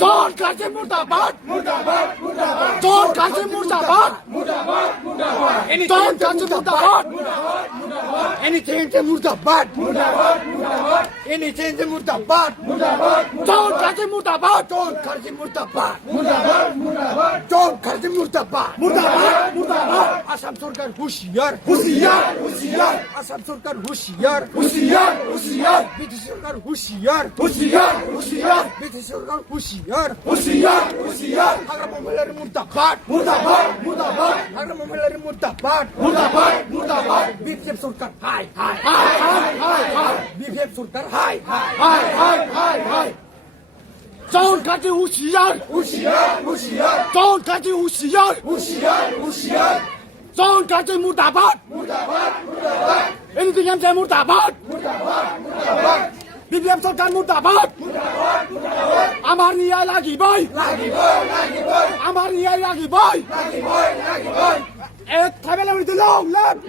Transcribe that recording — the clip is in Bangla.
John Kasim Murtabad. John Kasim Murtabad. John Kasim Murtabad. Any change in Murtabad. Any change in Murtabad. John Kasim Murtabad. John Kasim Murtabad. John Kasim Murtabad. Assam Sarkar হুঁশিয়ার হুঁশিয়ার হুঁশিয়ার আসাম সরকার হুঁশিয়ার হুঁশিয়ার হুঁশিয়ার ব্রিটিশ সরকার হুঁশিয়ার হুঁশিয়ার হুঁশিয়ার ব্রিটিশ সরকার হুঁশিয়ার হুঁশিয়ার হুঁশিয়ার হাগরা মহিলার মুর্দাবাদ মুর্দাবাদ মুর্দাবাদ হাগরা মহিলার মুর্দাবাদ মুর্দাবাদ মুর্দাবাদ বিজেপি সরকার হাই হাই হাই হাই হাই বিজেপি সরকার হাই হাই হাই হাই হাই হাই John Kasim হুঁশিয়ার হুঁশিয়ার হুঁশিয়ার John Kasim হুঁশিয়ার হুঁশিয়ার হুঁশিয়ার John Kasim Murtabad. Anything I'm saying Murtabad. BBM Sarkar Murtabad. Amar niyay lagi boy. Amar niyay lagi boy. Ek thabela with the long left.